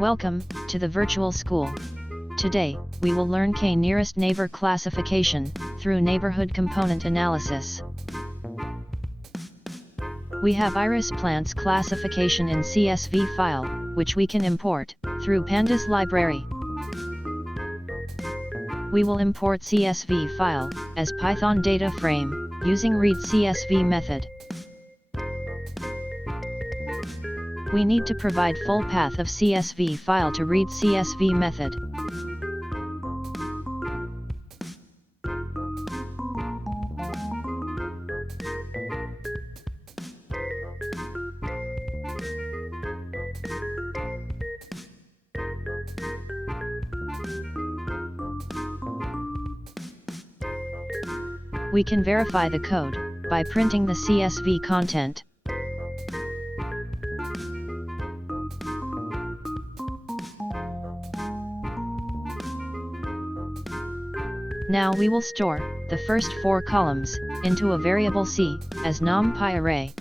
Welcome to the virtual school. Today, we will learn k-nearest neighbor classification through neighborhood component analysis. We have iris plants classification in CSV file, which we can import through Pandas library. We will import CSV file as Python data frame using read CSV method. We need to provide full path of CSV file to read CSV method. We can verify the code by printing the CSV content. Now we will store the first 4 columns into a variable C as numpy array.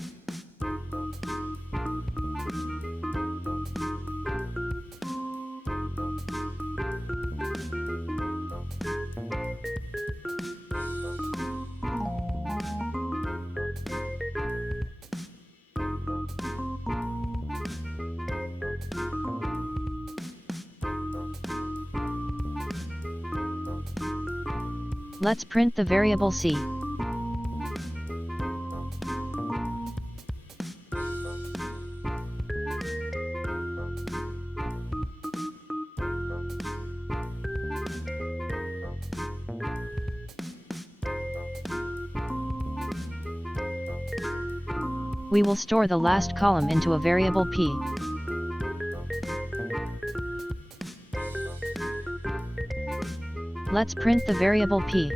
Let's print the variable C. We will store the last column into a variable P. Let's print the variable P.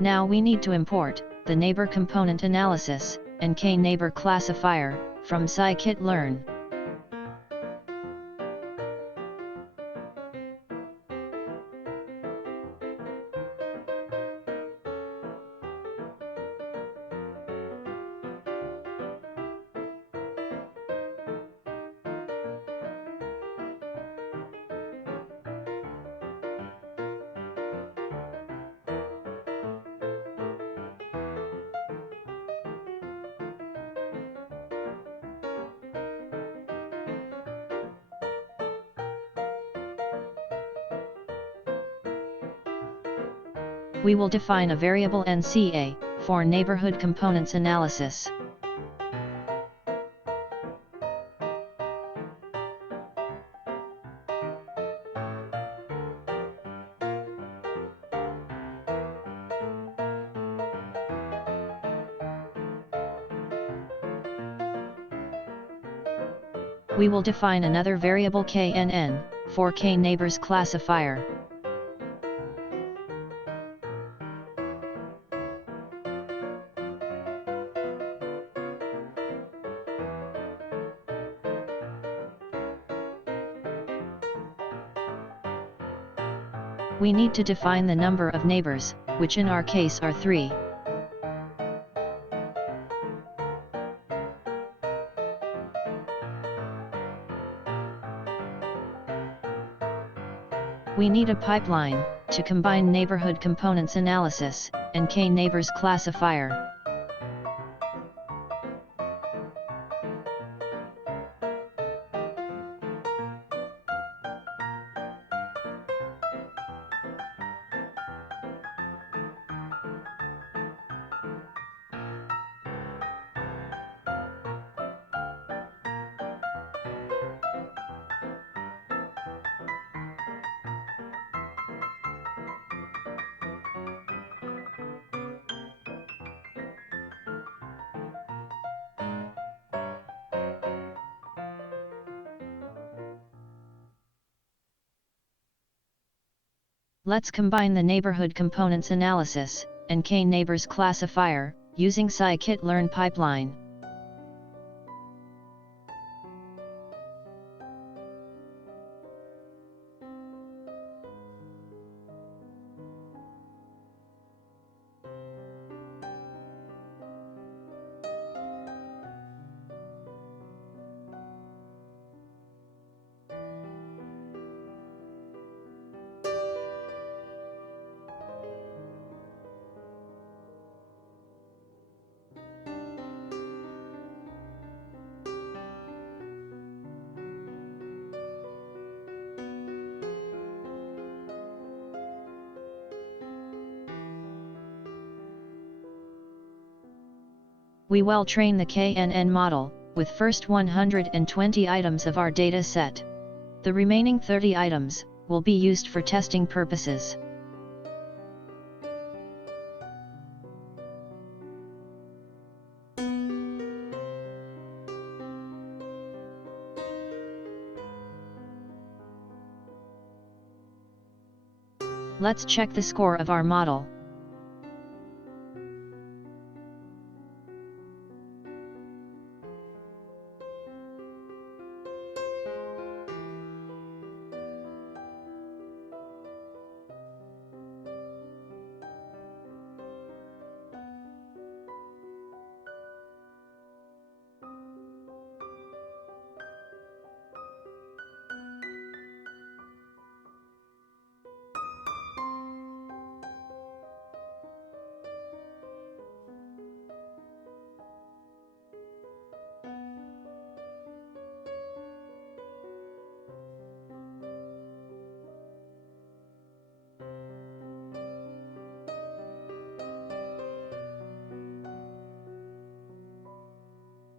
Now we need to import the neighbor component analysis and k-neighbor classifier from sklearn. We will define a variable NCA for neighborhood components analysis. We will define another variable KNN for kneighbors classifier. We need to define the number of neighbors, which in our case are 3. We need a pipeline to combine neighborhood components analysis and k-neighbors classifier. Let's combine the neighborhood components analysis and k-neighbors classifier using sklearn.pipeline. We will train the KNN model with first 120 items of our data set. The remaining 30 items will be used for testing purposes. Let's check the score of our model.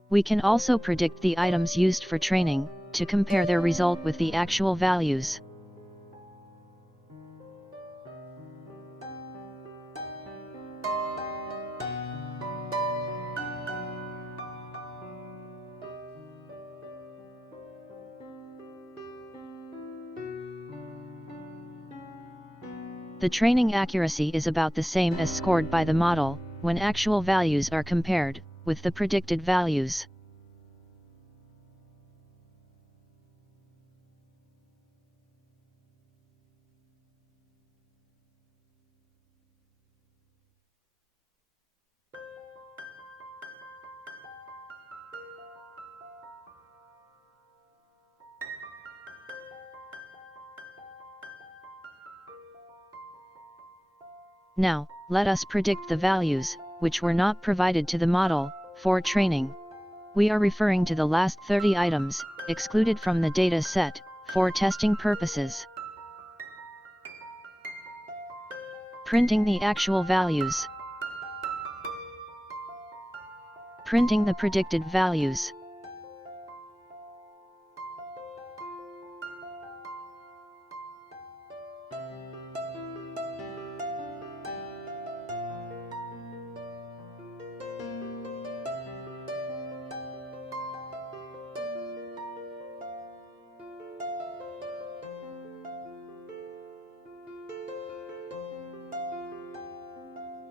We can also predict the items used for training, to compare their result with the actual values. The training accuracy is about the same as scored by the model, when actual values are compared with the predicted values. Now, let us predict the values, which were not provided to the model, for training. We are referring to the last 30 items, excluded from the data set, for testing purposes. Printing the actual values. Printing the predicted values.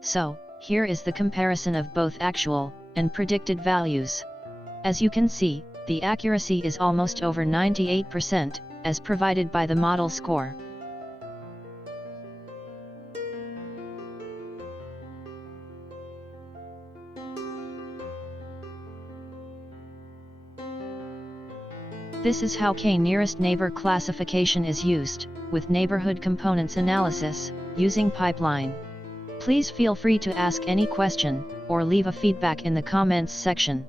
So, here is the comparison of both actual and predicted values. As you can see, the accuracy is almost over 98%, as provided by the model score. This is how k-nearest neighbor classification is used, with neighborhood components analysis, using pipeline. Please feel free to ask any question, or leave a feedback in the comments section.